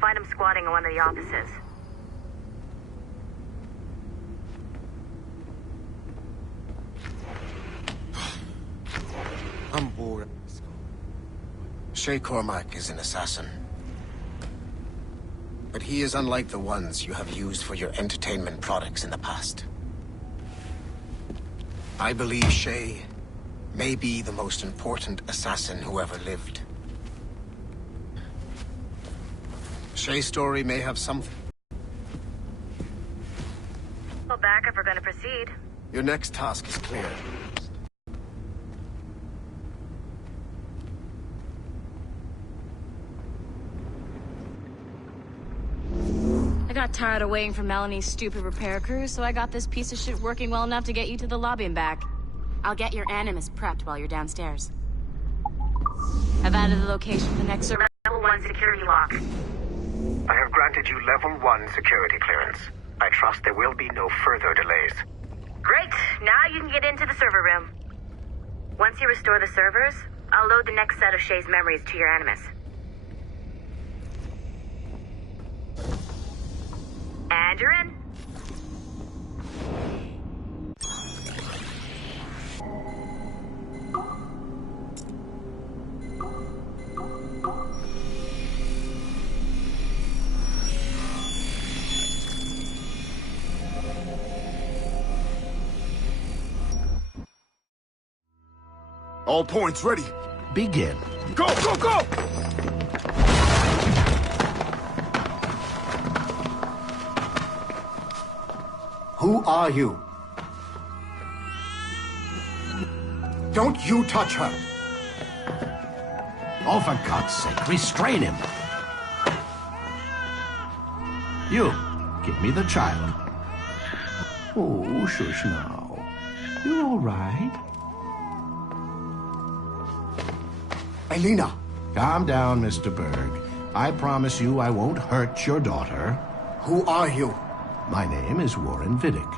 find him squatting in one of the offices. I'm bored. Shay Cormac is an assassin. But he is unlike the ones you have used for your entertainment products in the past. I believe Shay may be the most important assassin who ever lived. Shay's story may have something. Well, back if we're gonna proceed. Your next task is clear. I got tired of waiting for Melanie's stupid repair crew, so I got this piece of shit working well enough to get you to the lobby and back. I'll get your Animus prepped while you're downstairs. I've added the location for the next server. Level 1 security lock. I have granted you level 1 security clearance. I trust there will be no further delays. Great! Now you can get into the server room. Once you restore the servers, I'll load the next set of Shay's memories to your Animus. And you're in. All points ready. Begin. Go, go, go! Who are you? Don't you touch her! Oh, for God's sake, restrain him! You, give me the child. Oh, shush now. You're all right. Elena! Calm down, Mr. Berg. I promise you I won't hurt your daughter. Who are you? My name is Warren Vidic.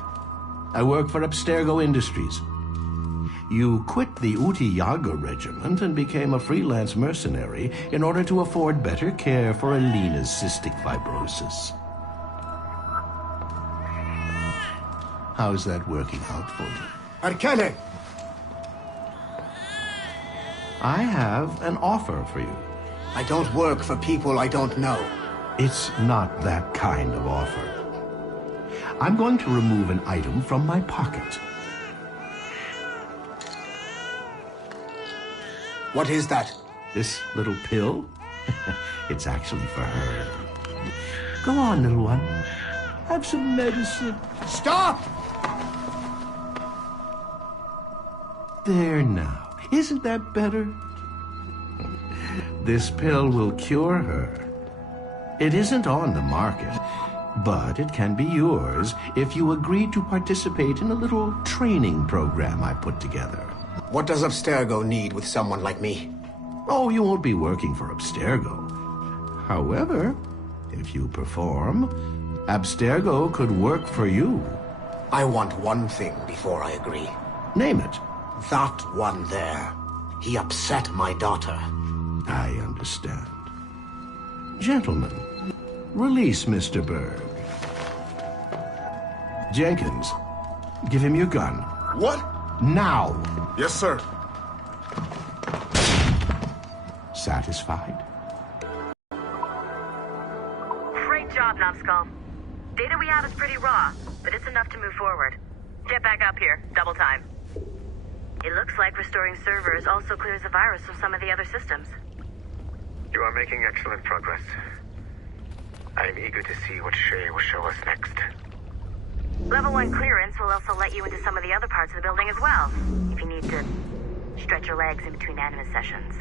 I work for Abstergo Industries. You quit the Uti Yaga regiment and became a freelance mercenary in order to afford better care for Elena's cystic fibrosis. How's that working out for you? Arkele! I have an offer for you. I don't work for people I don't know. It's not that kind of offer. I'm going to remove an item from my pocket. What is that? This little pill? It's actually for her. Go on, little one. Have some medicine. Stop! There now. Isn't that better? This pill will cure her. It isn't on the market, but it can be yours if you agree to participate in a little training program I put together. What does Abstergo need with someone like me? Oh, you won't be working for Abstergo. However, if you perform, Abstergo could work for you. I want one thing before I agree. Name it. That one there. He upset my daughter. I understand. Gentlemen, release Mr. Berg. Jenkins, give him your gun. What? Now! Yes, sir. Satisfied? Great job, Numbskull. Data we have is pretty raw, but it's enough to move forward. Get back up here. Double time. It looks like restoring servers also clears the virus from some of the other systems. You are making excellent progress. I am eager to see what Shay will show us next. Level 1 clearance will also let you into some of the other parts of the building as well, if you need to stretch your legs in between Animus sessions.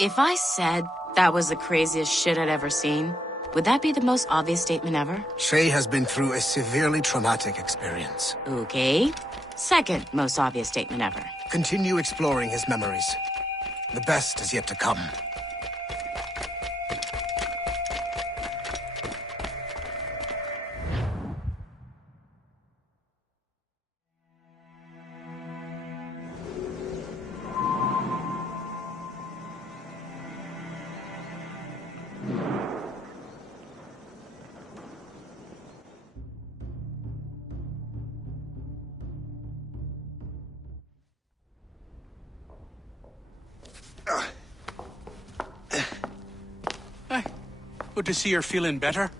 If I said that was the craziest shit I'd ever seen, would that be the most obvious statement ever? Shay has been through a severely traumatic experience. Okay. Second most obvious statement ever. Continue exploring his memories. The best is yet to come. Good to see you're feeling better.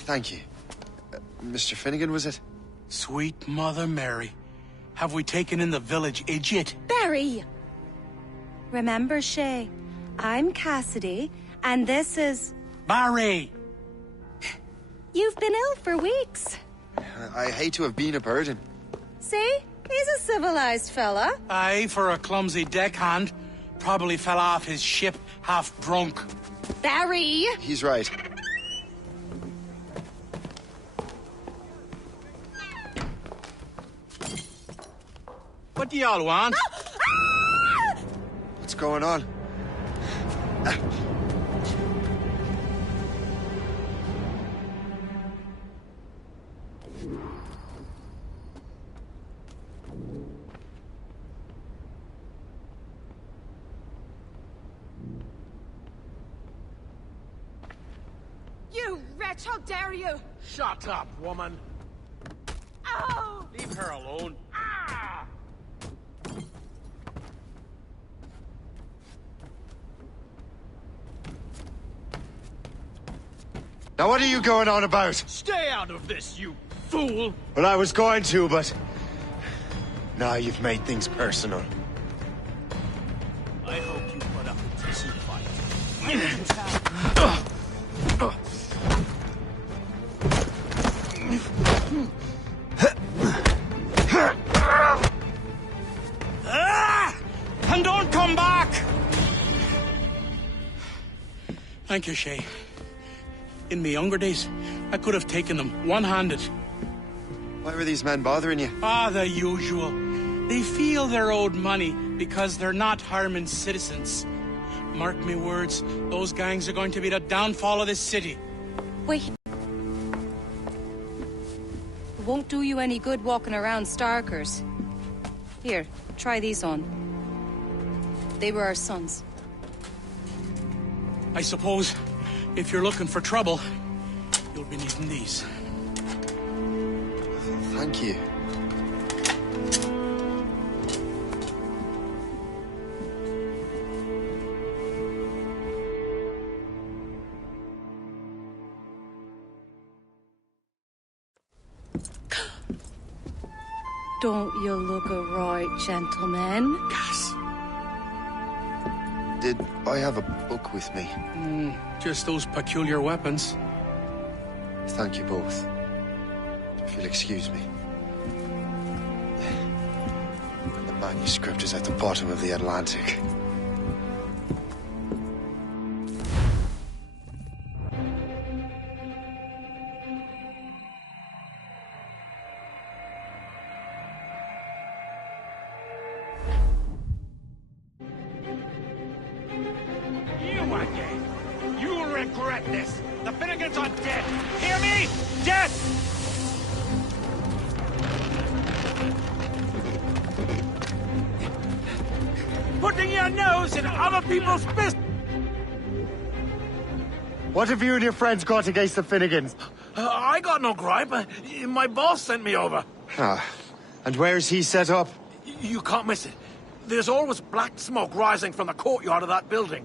Thank you. Mr. Finnegan, was it? Sweet Mother Mary. Have we taken in the village idiot? Barry! Remember, Shay, I'm Cassidy, and this is... Barry! You've been ill for weeks. I hate to have been a burden. See? He's a civilized fella. Aye, for a clumsy deckhand. Probably fell off his ship half drunk. Barry! He's right. What do y'all want? What's going on? You wretch, how dare you! Shut up, woman. Oh! Leave her alone. Ah! Now what are you going on about? Stay out of this, you fool! Well, I was going to, but... Now you've made things personal. I hope you put up a decent fight. And don't come back! Thank you, Shay. In my younger days, I could have taken them one-handed. Why were these men bothering you? Ah, the usual. They feel they're owed money because they're not Harmon citizens. Mark me words, those gangs are going to be the downfall of this city. Wait. It won't do you any good walking around Starkers. Here, try these on. They were our sons. I suppose, if you're looking for trouble, you'll be needing these. Thank you. Don't you look a right gentleman? Gas. Did I have a book with me? Just those peculiar weapons. Thank you both. If you'll excuse me. The manuscript is at the bottom of the Atlantic. You again! You'll regret this! The Finnegans are dead! Hear me? Dead! Putting your nose in other people's business! What have you and your friends got against the Finnegans? I got no gripe. My boss sent me over. And where's he set up? You can't miss it. There's always black smoke rising from the courtyard of that building.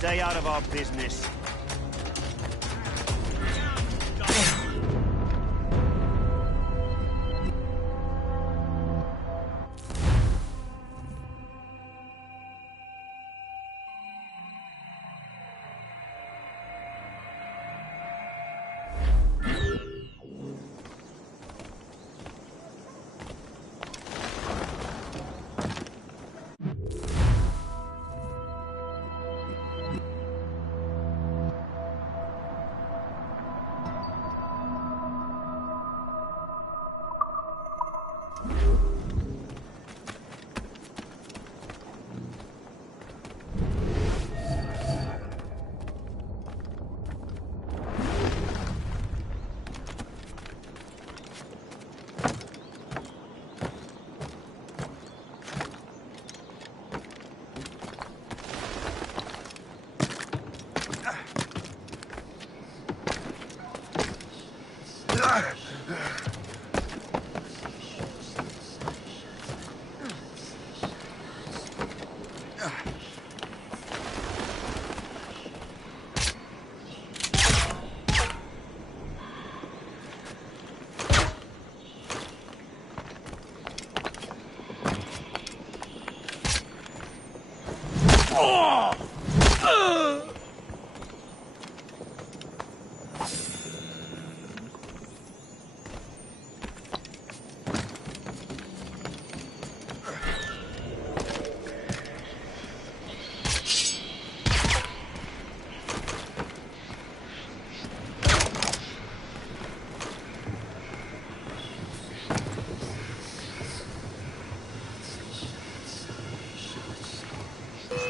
Stay out of our business.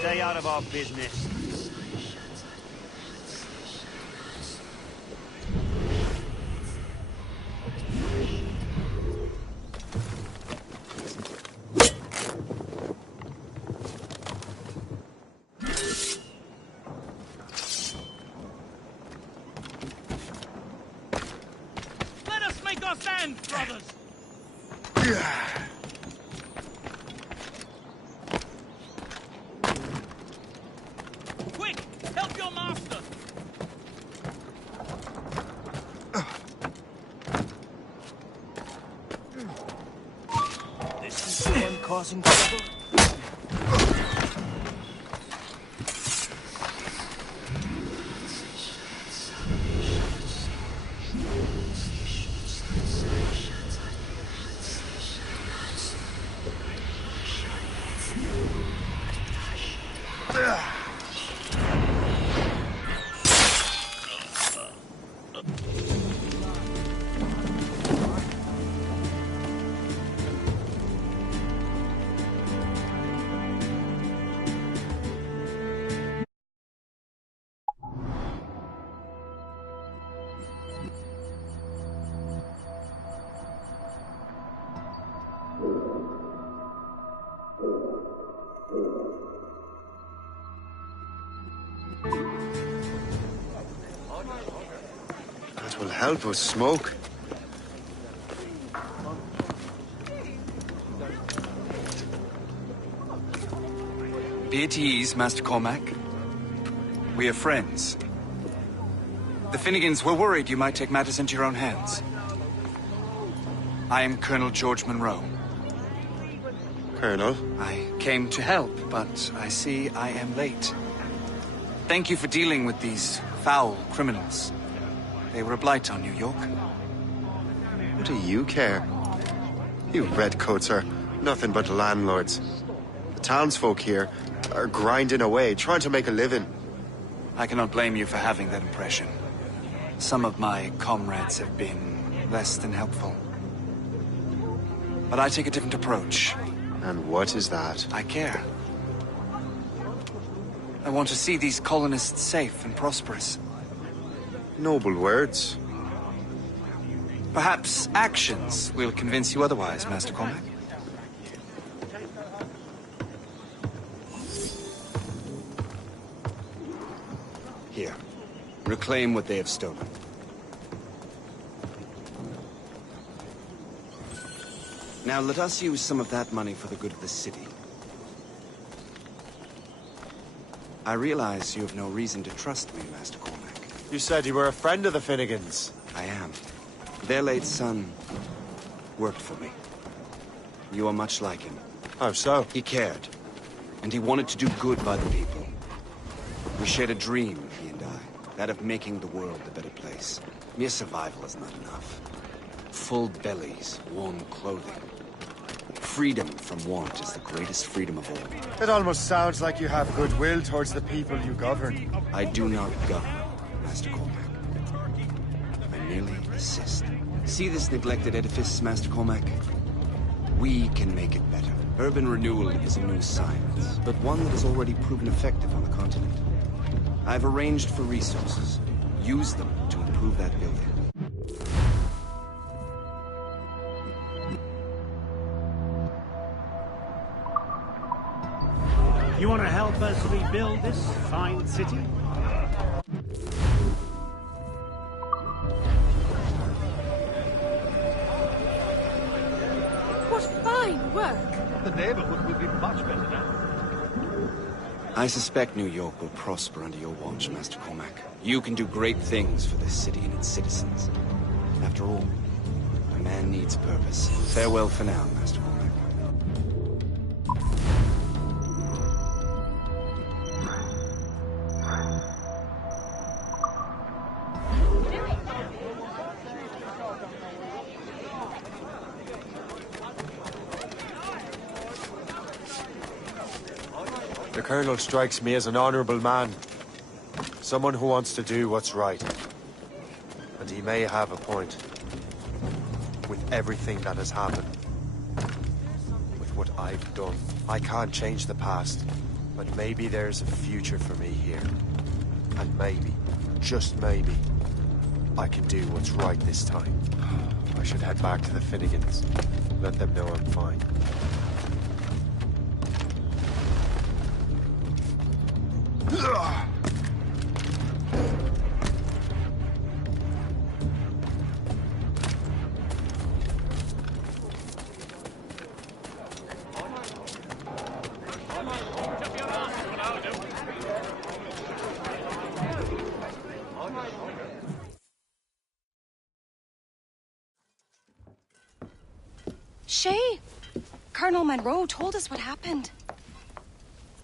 Stay out of our business. Let us make our stand, brothers! Help your master! This is the one causing trouble? That will help with smoke. Be at ease, Master Cormac. We are friends. The Finnegans were worried you might take matters into your own hands. I am Colonel George Monroe. Colonel? I came to help, but I see I am late. Thank you for dealing with these Foul criminals. They were a blight on New York. What do you care? You redcoats are nothing but landlords. The townsfolk here are grinding away, trying to make a living. I cannot blame you for having that impression. Some of my comrades have been less than helpful. But I take a different approach. And what is that? I care. I want to see these colonists safe and prosperous. Noble words. Perhaps actions will convince you otherwise, Master Cormac. Here. Reclaim what they have stolen. Now let us use some of that money for the good of the city. I realize you have no reason to trust me, Master Cormac. You said you were a friend of the Finnegans. I am. Their late son worked for me. You are much like him. How so? He cared, and he wanted to do good by the people. We shared a dream, he and I, that of making the world a better place. Mere survival is not enough. Full bellies, warm clothing. Freedom from want is the greatest freedom of all. It almost sounds like you have goodwill towards the people you govern. I do not govern, Master Cormac. I merely assist. See this neglected edifice, Master Cormac? We can make it better. Urban renewal is a new science, but one that has already proven effective on the continent. I've arranged for resources. Use them to improve that building. You want to help us rebuild this fine city? What fine work! The neighborhood will be much better now. I suspect New York will prosper under your watch, Master Cormac. You can do great things for this city and its citizens. After all, a man needs purpose. Farewell for now, Master Cormac. The Colonel strikes me as an honorable man. Someone who wants to do what's right. And he may have a point. With everything that has happened. With what I've done. I can't change the past. But maybe there's a future for me here. And maybe, just maybe, I can do what's right this time. I should head back to the Finnegans. Let them know I'm fine. Shay, Colonel Monroe told us what happened.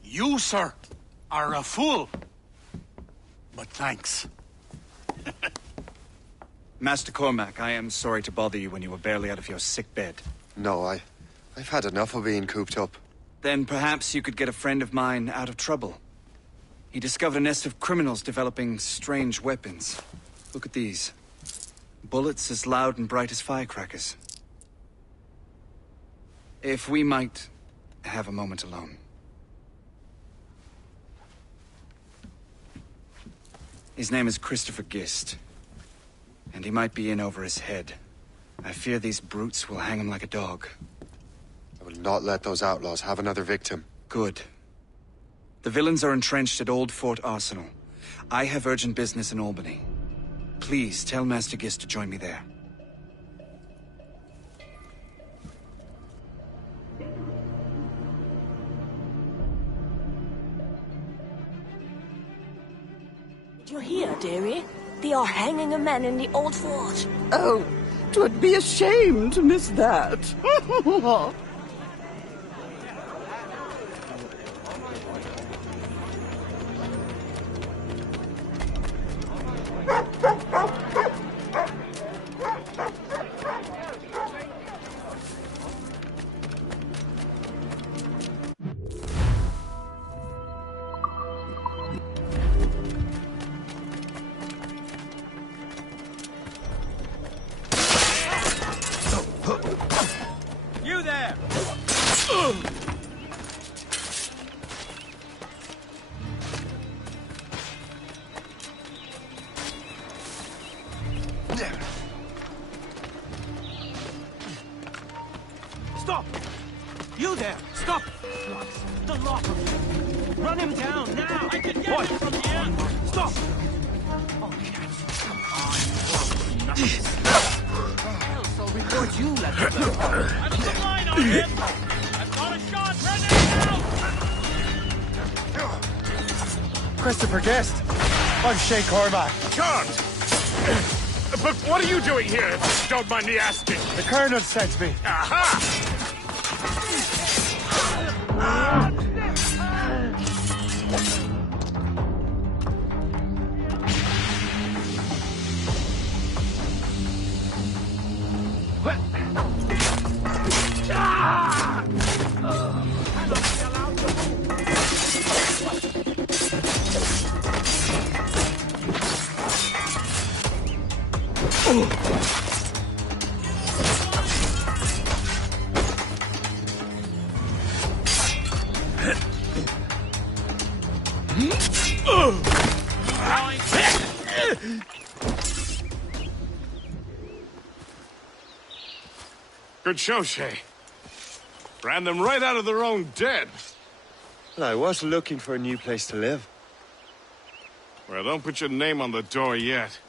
You, sir, are a fool. But thanks. Master Cormac, I am sorry to bother you when you were barely out of your sick bed. No, I've had enough of being cooped up. Then perhaps you could get a friend of mine out of trouble. He discovered a nest of criminals developing strange weapons. Look at these. Bullets as loud and bright as firecrackers. If we might have a moment alone. His name is Christopher Gist. And he might be in over his head. I fear these brutes will hang him like a dog. I will not let those outlaws have another victim. Good. The villains are entrenched at Old Fort Arsenal. I have urgent business in Albany. Please tell Master Gist to join me there. Did you hear, dearie? They are hanging a man in the old fort. Oh, 'twould be a shame to miss that. lot of them. Run him down now! I can get him from here! Stop! Oh, cats, come on, you won't nothing. Else I'll report you, let's go. That's the line on him! I've got a shot ready now! Christopher Guest. I'm Shay Cormac. Can't! But what are you doing here, if you don't mind me asking? The Colonel sent me. Aha! Good show, Shay. Ran them right out of their own den. Well, I was looking for a new place to live. Well, don't put your name on the door yet.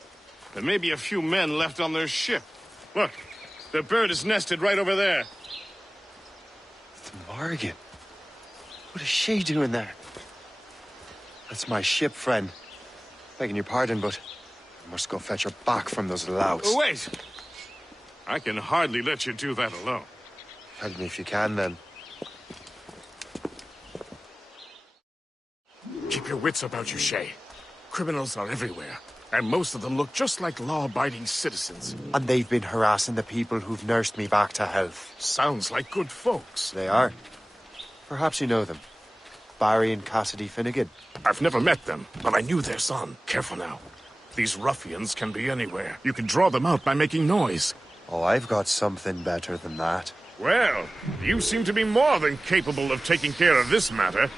There may be a few men left on their ship. Look, the bird is nested right over there. It's Morgan. What is she doing there? That's my ship, friend. Begging your pardon, but I must go fetch her back from those louts. Oh, wait! I can hardly let you do that alone. Help me if you can, then. Keep your wits about you, Shay. Criminals are everywhere, and most of them look just like law-abiding citizens. And they've been harassing the people who've nursed me back to health. Sounds like good folks. They are. Perhaps you know them. Barry and Cassidy Finnegan. I've never met them, but I knew their son. Careful now. These ruffians can be anywhere. You can draw them out by making noise. Oh, I've got something better than that. Well, you seem to be more than capable of taking care of this matter.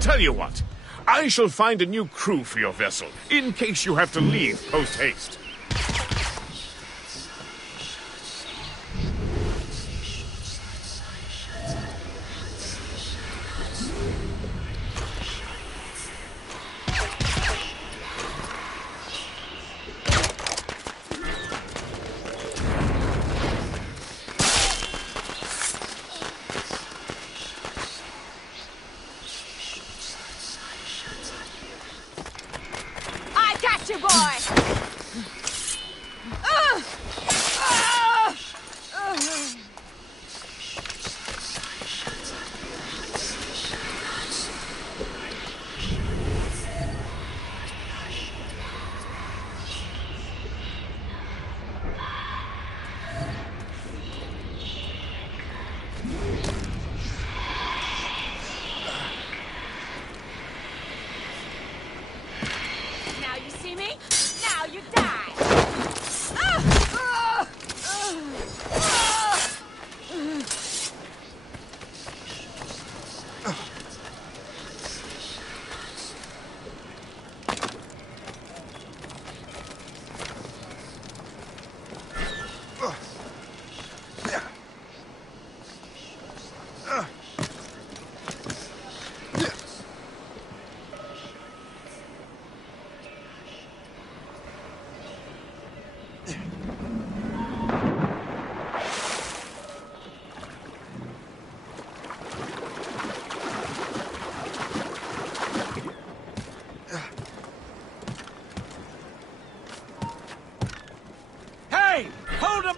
Tell you what, I shall find a new crew for your vessel, in case you have to leave post-haste. You boy! Now you see me? Now you die! Hey! Hold him!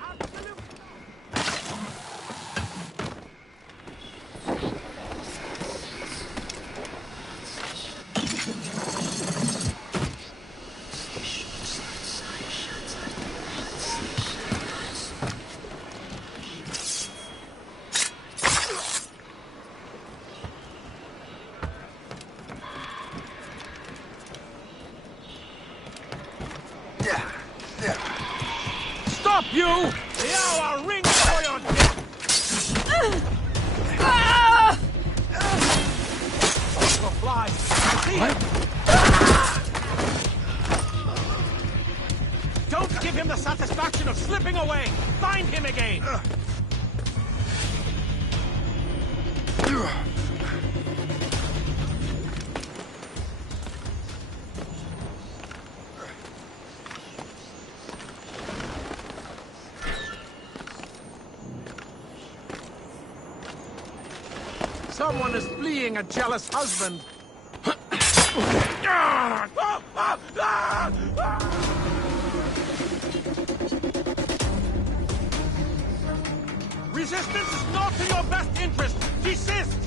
Stop you! The hour rings for your death! Don't give him the satisfaction of slipping away! Find him again! Someone is fleeing a jealous husband. Resistance is not in your best interest! Desist!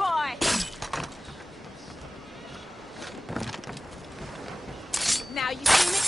boy! Now you see me?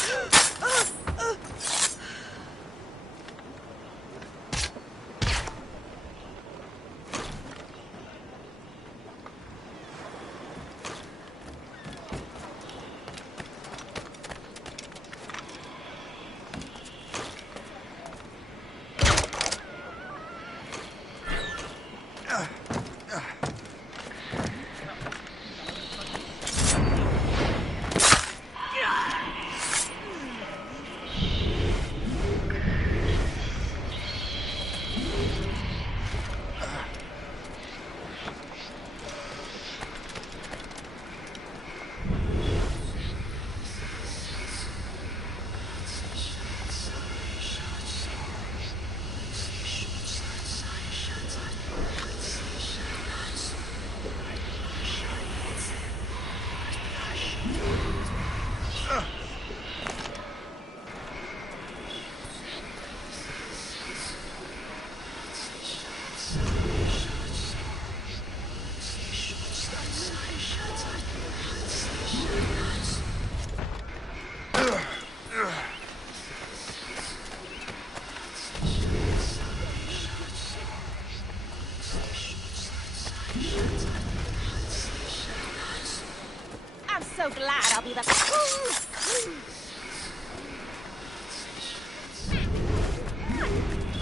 I'm so glad I'll be the...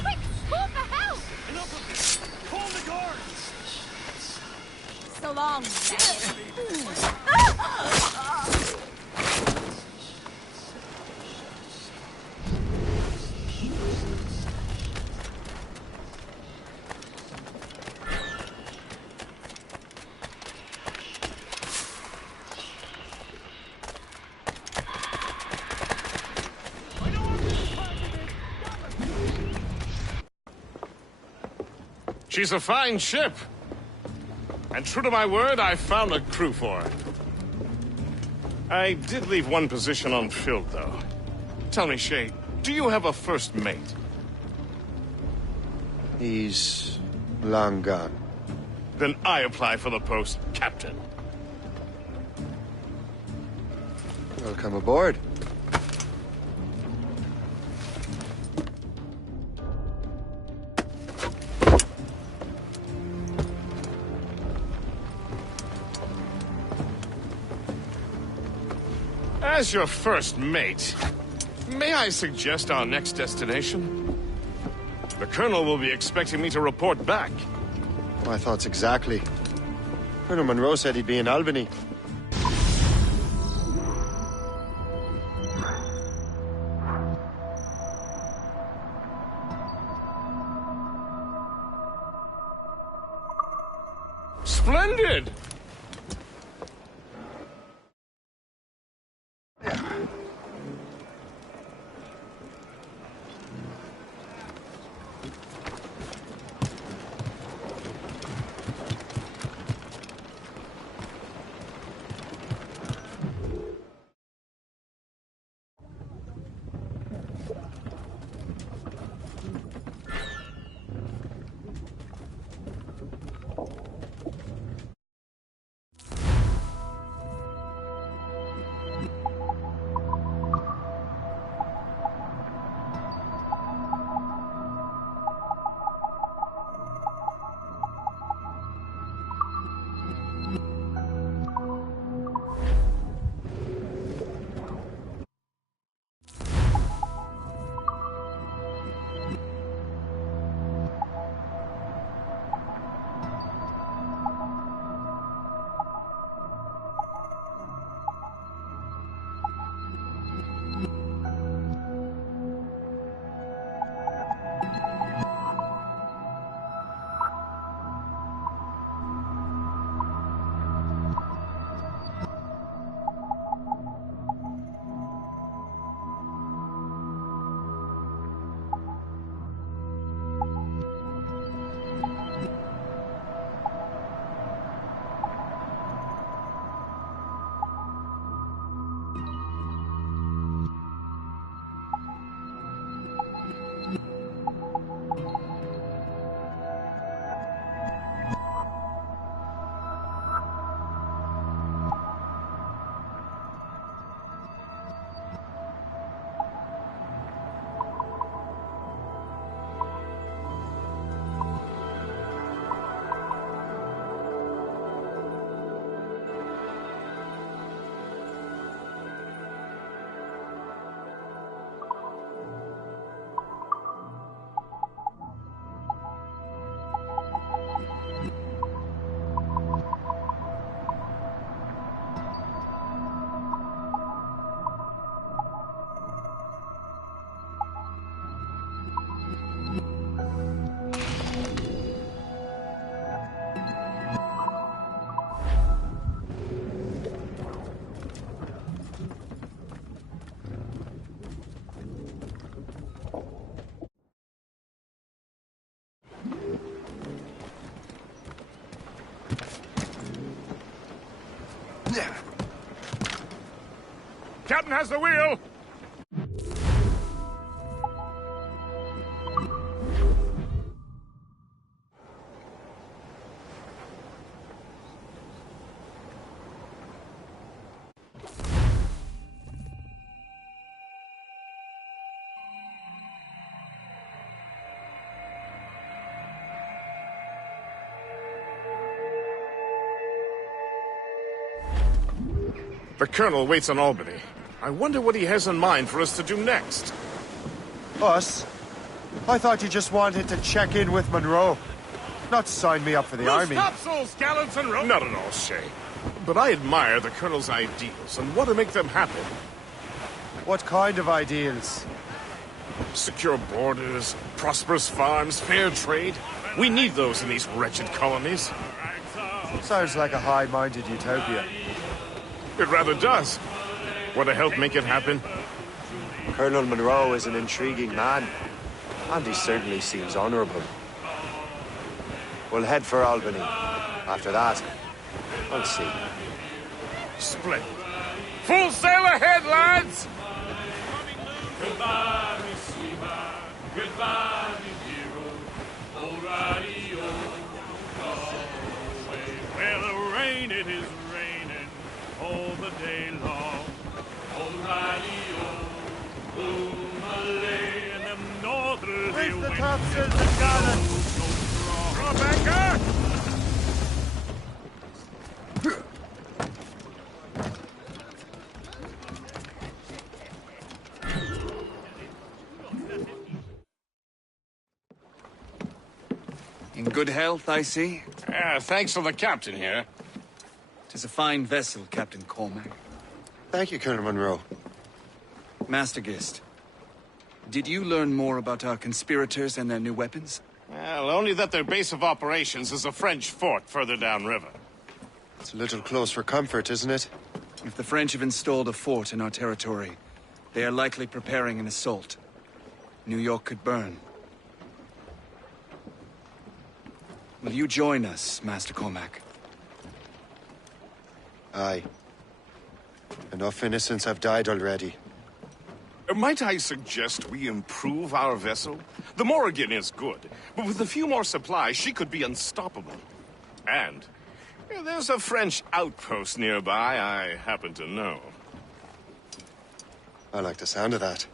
Quick! Call for help! Enough of this! Call the guards! So long, She's a fine ship. And true to my word, I found a crew for her. I did leave one position unfilled, though. Tell me, Shay, do you have a first mate? He's long gone. Then I apply for the post, Captain. Welcome aboard. As your first mate, may I suggest our next destination? The Colonel will be expecting me to report back. My thoughts exactly. Colonel Monroe said he'd be in Albany. Splendid! Captain has the wheel! The Colonel waits on Albany. I wonder what he has in mind for us to do next. Us? I thought you just wanted to check in with Monroe. Not sign me up for the army. Topsails, gallants, and rope! Not at all, Shay. But I admire the Colonel's ideals and want to make them happen. What kind of ideals? Secure borders, prosperous farms, fair trade. We need those in these wretched colonies. Sounds like a high-minded utopia. It rather does. Want to help make it happen? Colonel Monroe is an intriguing man, and he certainly seems honorable. We'll head for Albany. After that, I'll see. Splendid. Full sail ahead, lads! Goodbye, Miss Sweetheart. Goodbye, me hero. Old radio. Where the rain, it is raining all the day long. Old radio. Malay and them northerly Raise the winds. topsails and gallants! Drop anchor! In good health, I see. Thanks to the captain here. 'Tis a fine vessel, Captain Cormac. Thank you, Colonel Monroe. Master Gist, did you learn more about our conspirators and their new weapons? Well, only that their base of operations is a French fort further downriver. It's a little close for comfort, isn't it? If the French have installed a fort in our territory, they are likely preparing an assault. New York could burn. Will you join us, Master Cormac? Aye. Enough innocents have died already. Might I suggest we improve our vessel? The Morrigan is good, but with a few more supplies, she could be unstoppable. And there's a French outpost nearby I happen to know. I like the sound of that.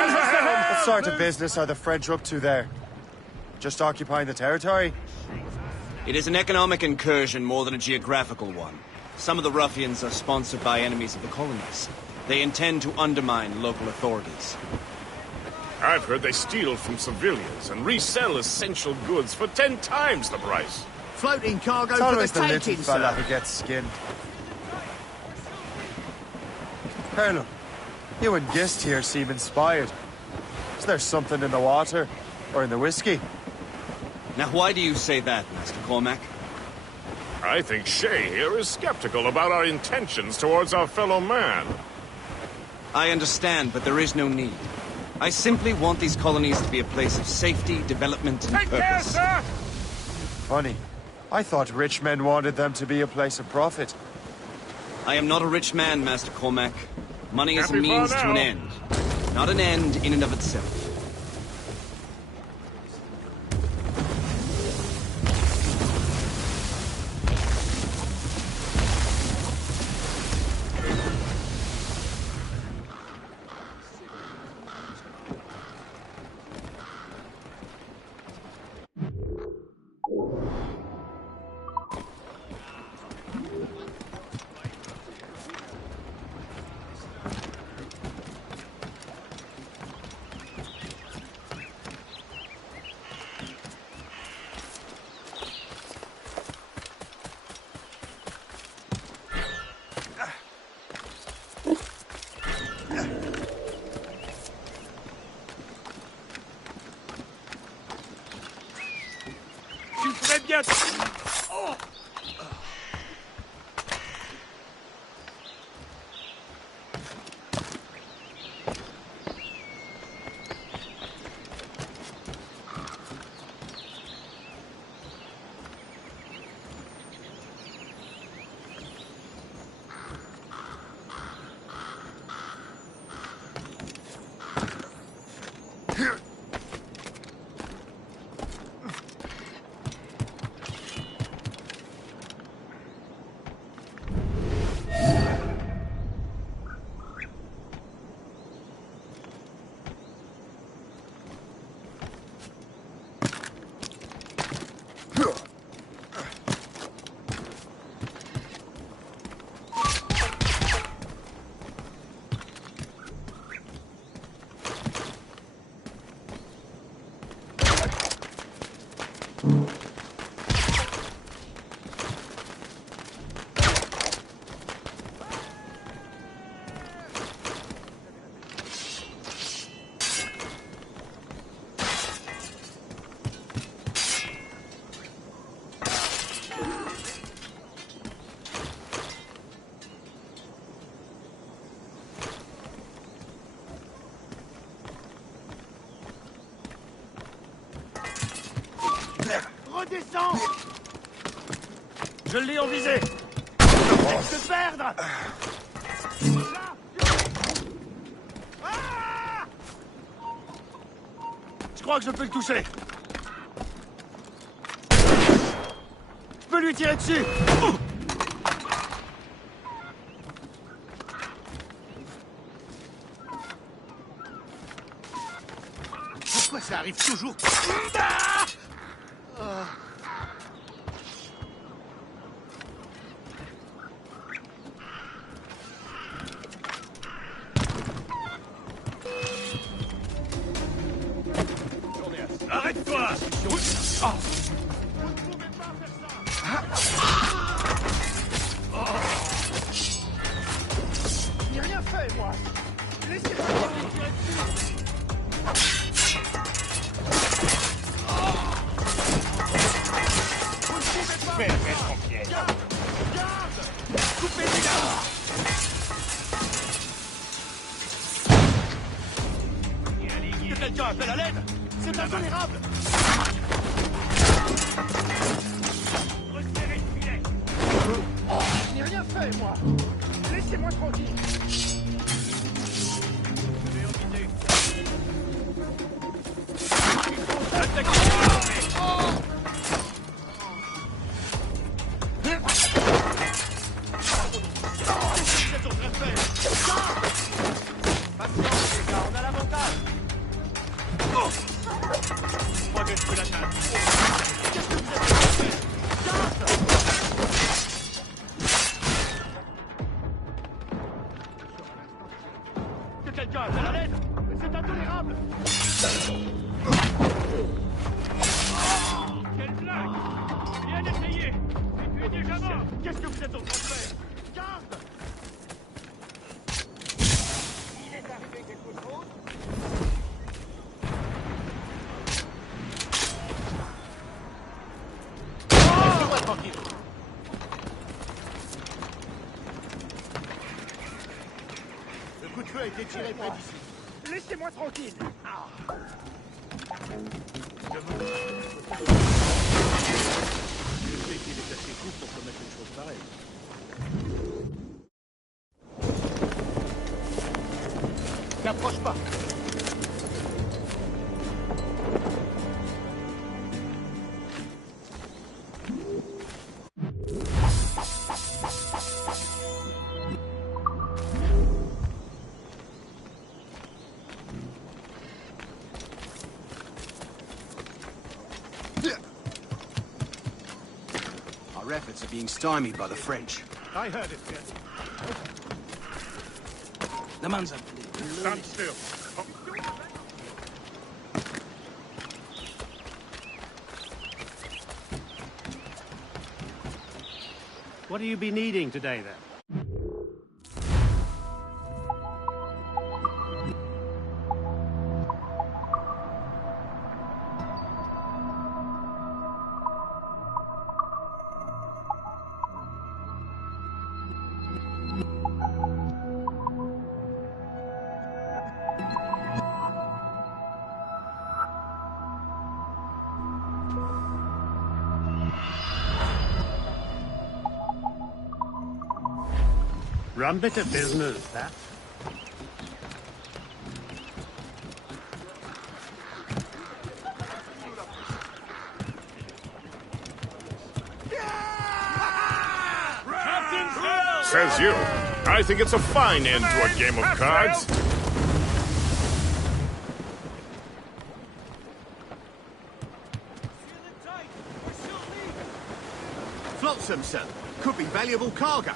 What sort of business are the French up to there? Just occupying the territory? It is an economic incursion more than a geographical one. Some of the ruffians are sponsored by enemies of the colonies. They intend to undermine local authorities. I've heard they steal from civilians and resell essential goods for 10 times the price. Floating cargo It's for the always the little taking, fella sir. who gets skinned. Colonel, you and Gist here seem inspired. Is there something in the water? Or in the whiskey? Now, why do you say that, Master Cormac? I think Shay here is skeptical about our intentions towards our fellow man. I understand, but there is no need. I simply want these colonies to be a place of safety, development, and Take care, purpose. sir! Funny. I thought rich men wanted them to be a place of profit. I am not a rich man, Master Cormac. Money is a Happy means fun to an now. end, not an end in and of itself. Tu ferais bien... Oh. Redescends! Je l'ai en visée! Laisse te perdre! Ah! Je crois que je peux le toucher. Je peux lui tirer dessus! Pourquoi ça arrive toujours? Ah! Arrête-toi! Oh. Vous ne pouvez pas faire ça! Je n'ai rien fait, moi! Laissez-moi me tirer dessus! Vous ne pouvez pas faire ça! Garde! Garde! Coupez-lui là! Que quelqu'un appelle à l'aide! C'est intolérable! Resserrez le filet! Je n'ai rien fait, moi! Laissez-moi tranquille! Patience, les gars, on a l'avantage! Je crois que je peux l'atteindre. Qu'est-ce que vous êtes en train de faire? Garde! Que quelqu'un appelle à l'aide! C'est intolérable! Quelle blague! Bien essayé! Mais tu es déjà mort! Qu'est-ce que vous êtes en train de faire? Garde! Il est arrivé quelque chose? Laissez-moi tranquille! Le coup de feu a été tiré près d'ici. Laissez-moi tranquille! Je sais qu'il est assez fou pour commettre une chose pareille. N'approche pas! Our efforts are being stymied by the French. I heard it, yes. The man's up. Stand still. What do you be needing today, then? Rum bit of business, that. Says you. I think it's a fine end to a game of cards. Flotsam, sir. Could be valuable cargo.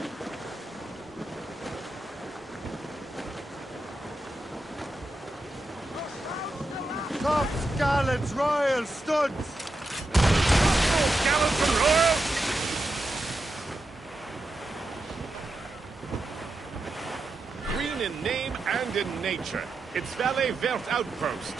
Top gallants, royal studs! Gallants and royal! Green in name and in nature. It's Valley Vert Outpost.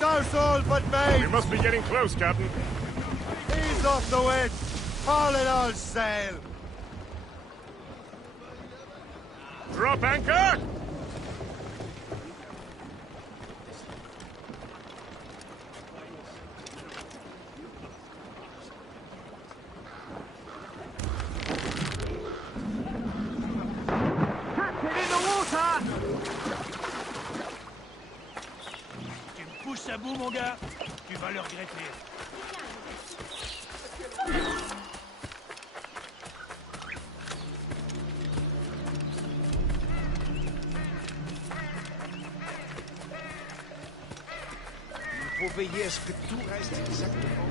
That's all but me! We must be getting close, Captain. Ease off the wind! All in all sail! Drop anchor! Captain in the water! Tu me pousses à bout, mon gars. Tu vas le regretter. Il faut veiller à ce que tout reste exactement.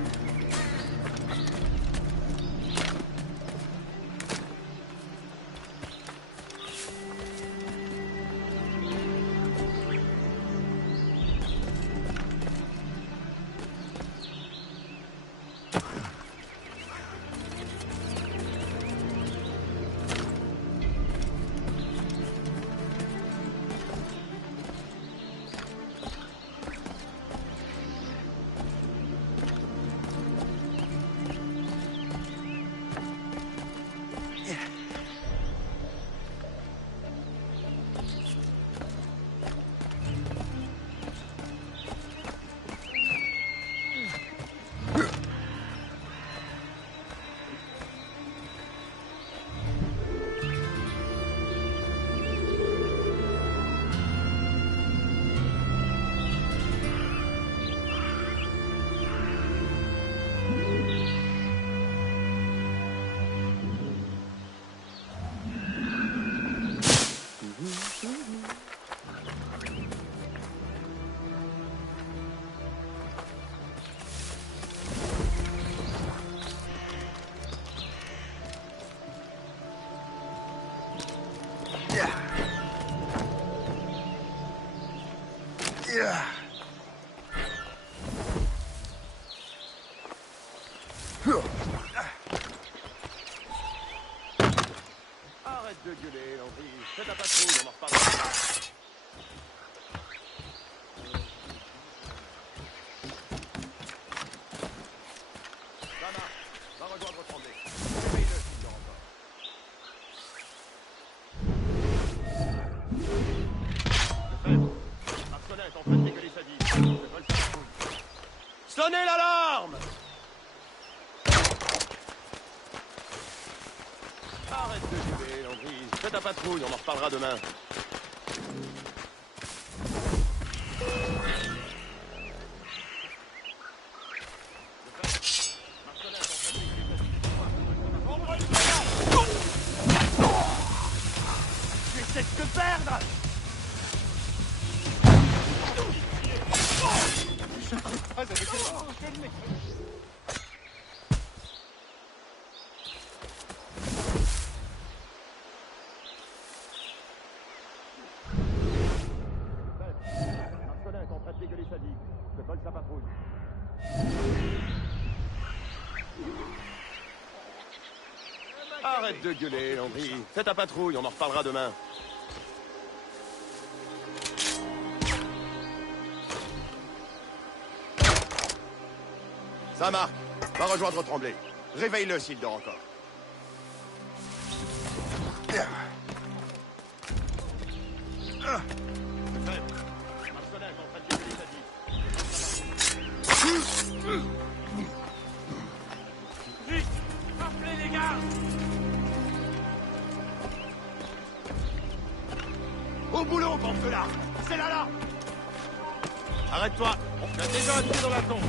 Arrête de gueuler, Henri. Fais ta patrouille, on en reparlera. Sana, va rejoindre Tremblay. Réveille-le s'il dort encore. Marcelin est en train de dégueuler sa vie. Je vole sa patrouille. Sonnez l'alarme! Arrête de jouer, Landry. Fais ta patrouille, on en reparlera demain. Tu essaies de te perdre! J'arrête pas avec les... Marcelin est en train de dégueuler sa digue. Je vole sa patrouille. Arrête de gueuler, Landry. Fais ta patrouille, on en reparlera demain. Ça marque. Va rejoindre Tremblay. Réveille-le s'il dort encore. Au boulot, pour cela. C'est là. Arrête-toi. Tu as déjà un pied dans la tombe.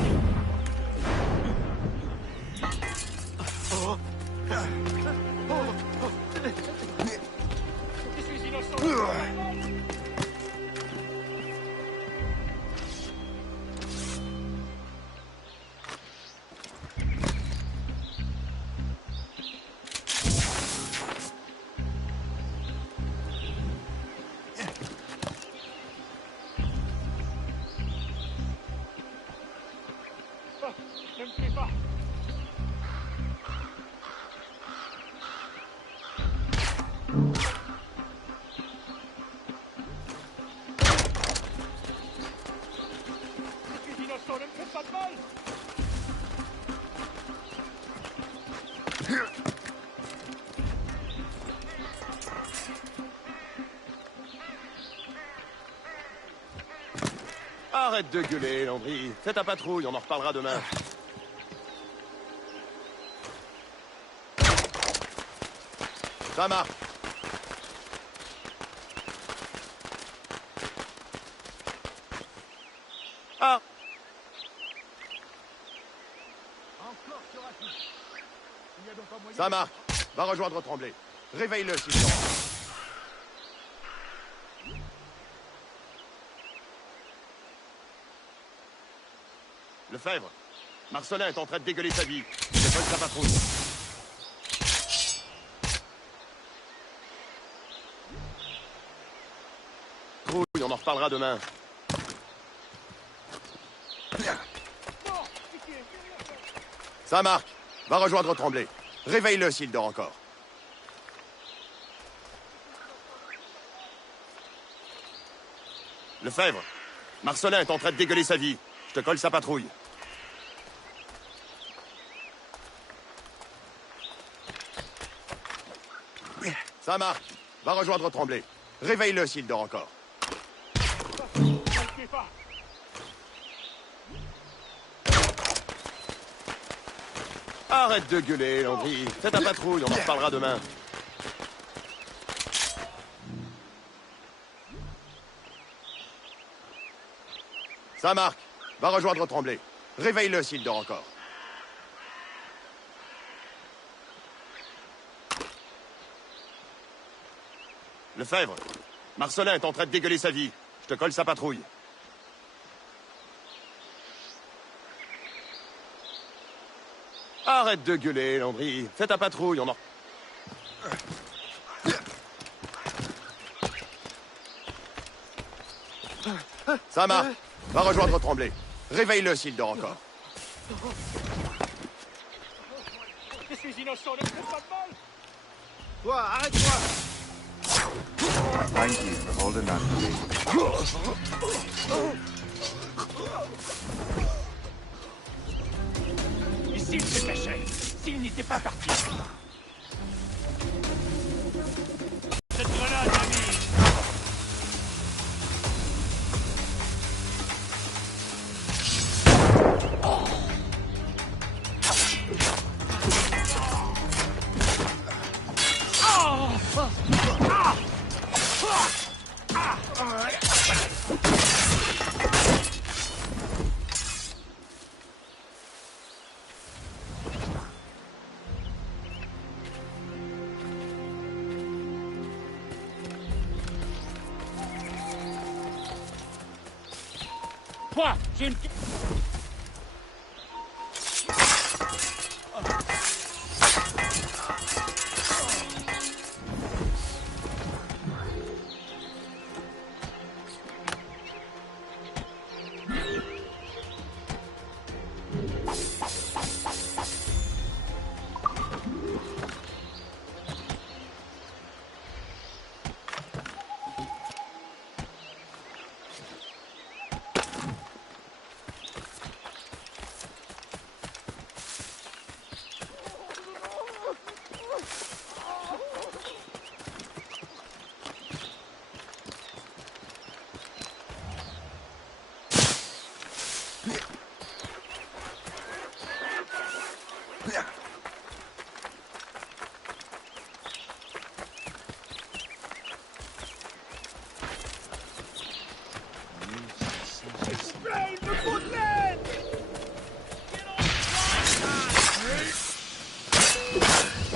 Je suis innocent. Ne me fais pas. Je suis innocent, ne me fais pas de mal. Arrête de gueuler, Landry. Fais ta patrouille, on en reparlera demain. Ça marche. Ah. Ça marche. Va rejoindre Tremblay. Réveille-le s'il dort. Lefebvre, Marcelin est en train de dégueuler sa vie. C'est pas sa patrouille. Trouille, on en reparlera demain. Ça marque. Va rejoindre Tremblay. Réveille-le s'il dort encore. Lefebvre, Marcelin est en train de dégueuler sa vie. Je te colle sa patrouille. Ça marche. Va rejoindre Tremblay. Réveille-le s'il dort encore. Arrête de gueuler, Landry. Fais ta patrouille, on en reparlera demain. Ça marque. Va rejoindre Tremblay. Réveille-le s'il dort encore. Lefebvre, Marcelin est en train de dégueuler sa vie. Je te colle sa patrouille. Arrête de gueuler, Landry. Fais ta patrouille, on en... Ça marche. Va rejoindre Tremblay. Réveille-le s'il dort encore. Je suis innocent, ne me fais pas de mal. Toi, arrête-toi. Thank you for holding on to me. Et s'il se cachait, s'il n'était pas parti. Cette grenade, ami. Toi, j'ai une...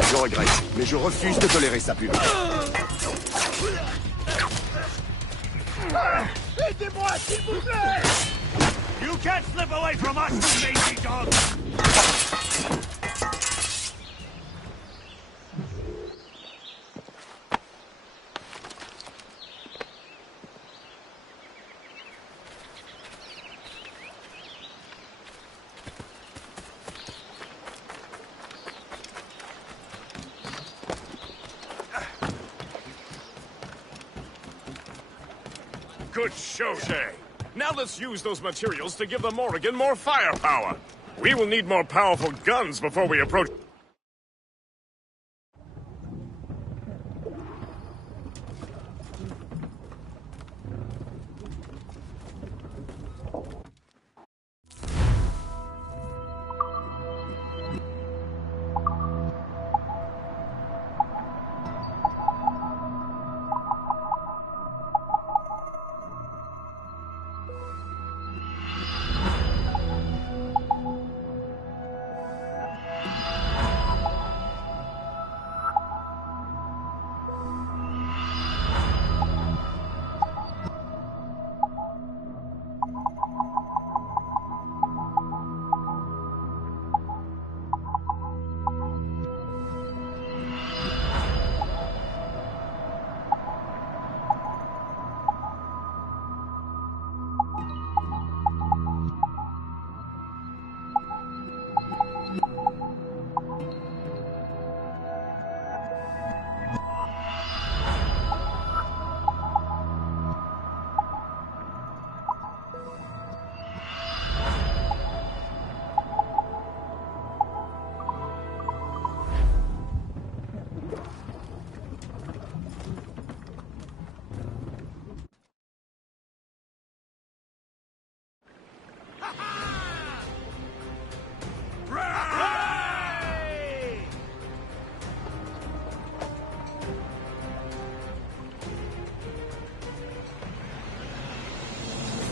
Je regrette, mais je refuse de tolérer sa pub. Aidez-moi, s'il vous plaît! You can't slip away from us, you lazy dog! Good show, Shay. Now let's use those materials to give the Morrigan more firepower. We will need more powerful guns before we approach...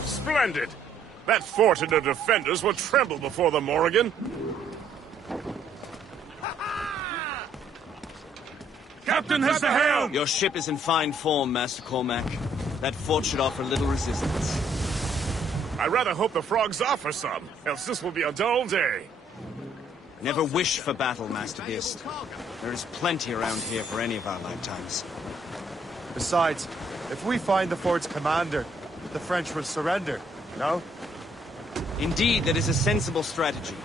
Splendid! That fort and the defenders will tremble before the Morrigan. Captain has the helm! Your ship is in fine form, Master Cormac. That fort should offer little resistance. I rather hope the frogs offer some, else this will be a dull day. Never wish for battle, Master Beast. There is plenty around here for any of our lifetimes. Besides, if we find the fort's commander, the French will surrender, no? Indeed, that is a sensible strategy.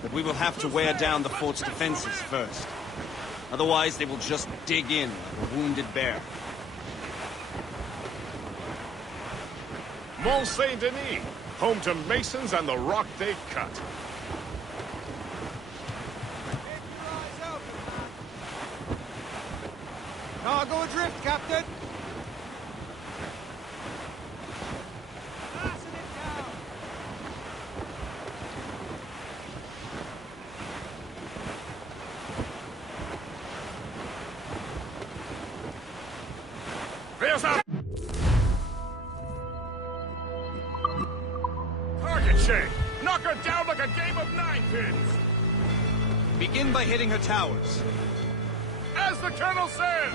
But we will have to wear down the fort's defenses first. Otherwise, they will just dig in like a wounded bear. Mont Saint-Denis, home to masons and the rock they cut. Cargo adrift, Captain! Target shake! Knock her down like a game of ninepins! Begin by hitting her towers. As the Colonel says!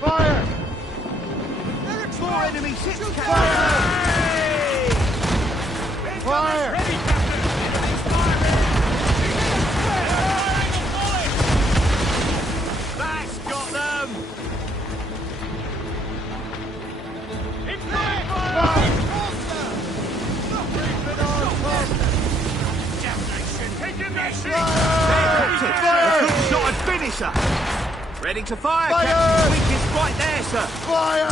Fire! More enemy ships, Captain! Fire! Fire! Ready, Captain! Enemy's firing! That's got them! It's fire! Take in that ship! Fire! The shot and finisher! Ready to fire, Captain! Weakest right there, sir! Fire!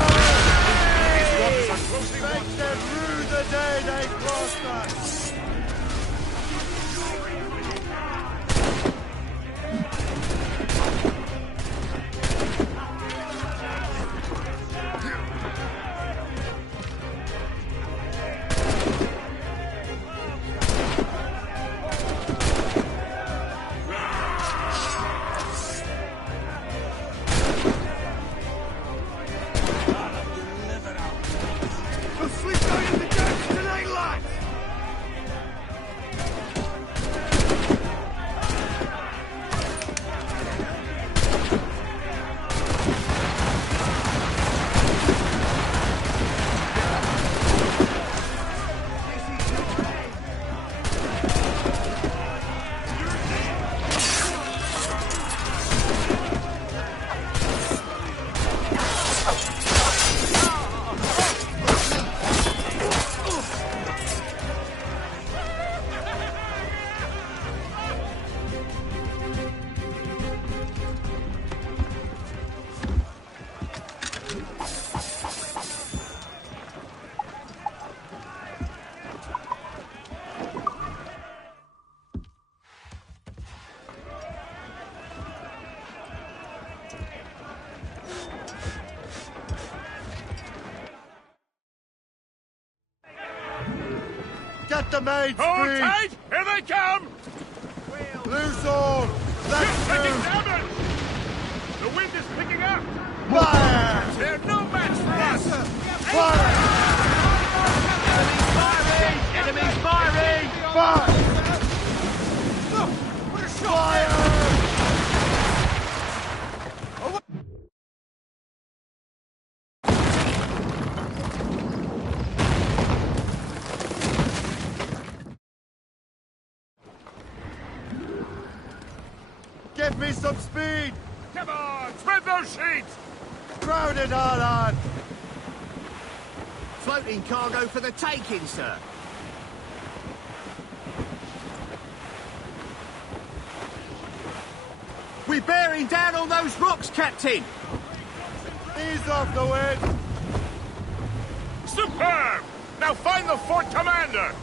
Make them rue the day they crossed us! The fleet's going in the deck! Get the main Hold speed! tight! Here they come! Loose all! Let's Taking move! damage! The wind is picking up! Fire! They're no match for us! Fire! Enemies firing! Fire! Look! What a shot! Fire! Give me some speed! Come on! Spread those sheets! Crowd it all on! Floating cargo for the taking, sir. We're bearing down on those rocks, Captain! Ease off the wind! Superb! Now find the fort commander!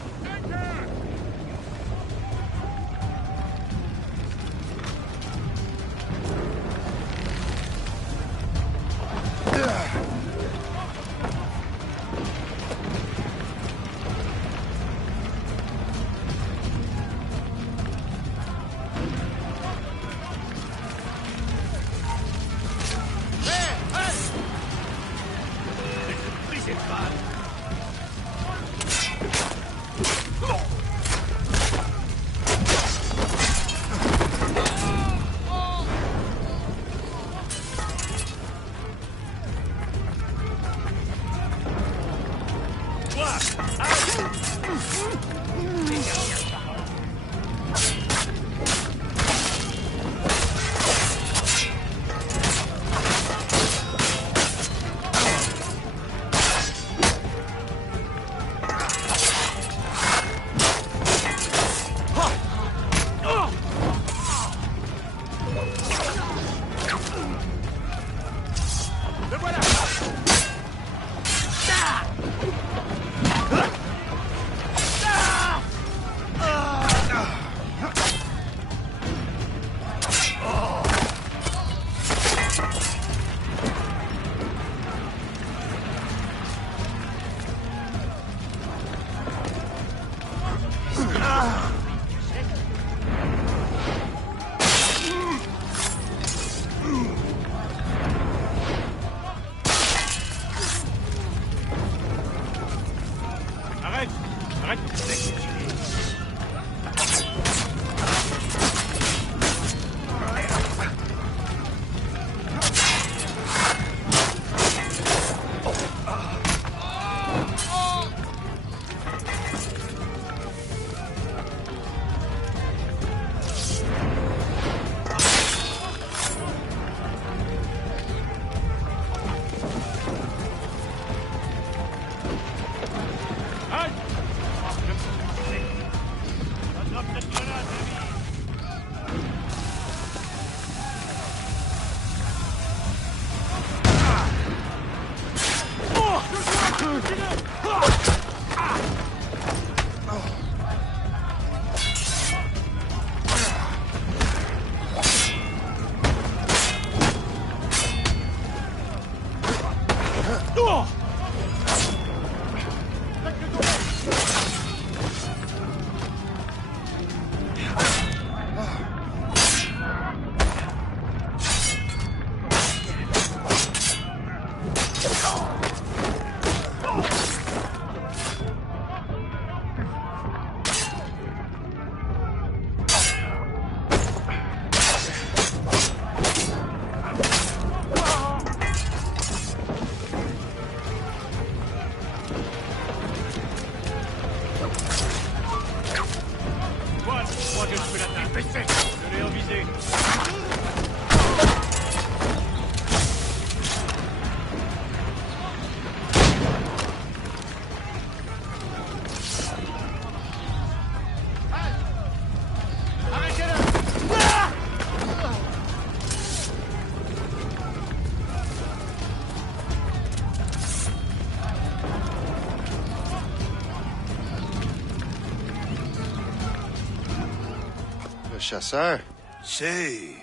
Chasseur. Say,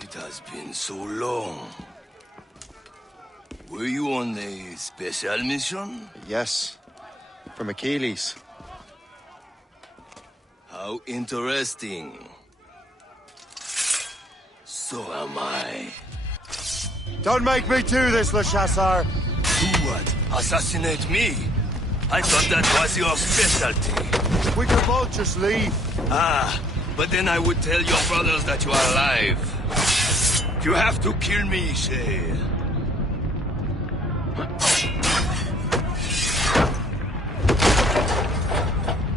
it has been so long. Were you on a special mission? Yes. from Achilles. How interesting. So am I. Don't make me do this, Le Chasseur! Do what? Assassinate me? I thought that was your specialty. We could both just leave. Ah, but then I would tell your brothers that you are alive. You have to kill me, Shay.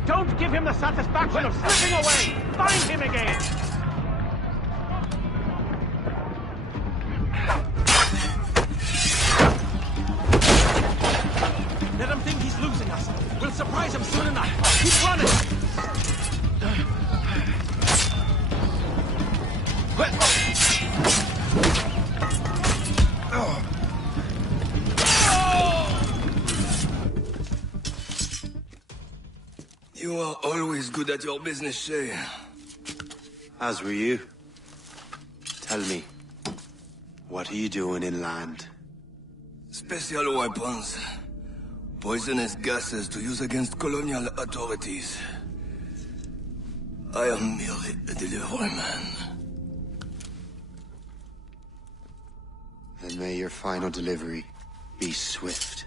Don't give him the satisfaction of slipping away! Find him again! Let him think he's losing us. We'll surprise him soon enough. Keep running! You are always good at your business, Shay. As were you. Tell me, what are you doing inland? Special weapons. Poisonous gases to use against colonial authorities. I am merely a delivery man. Then may your final delivery be swift.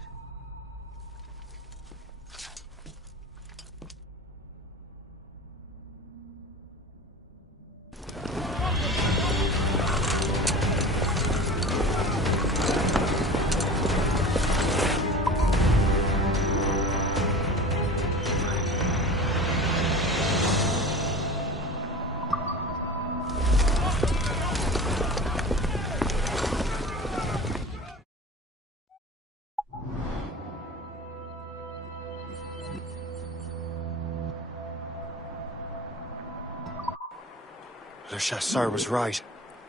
Le Chasseur was right.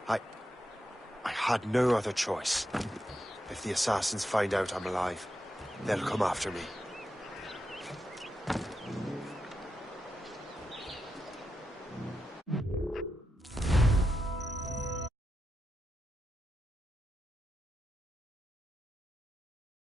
I had no other choice. If the assassins find out I'm alive, they'll come after me.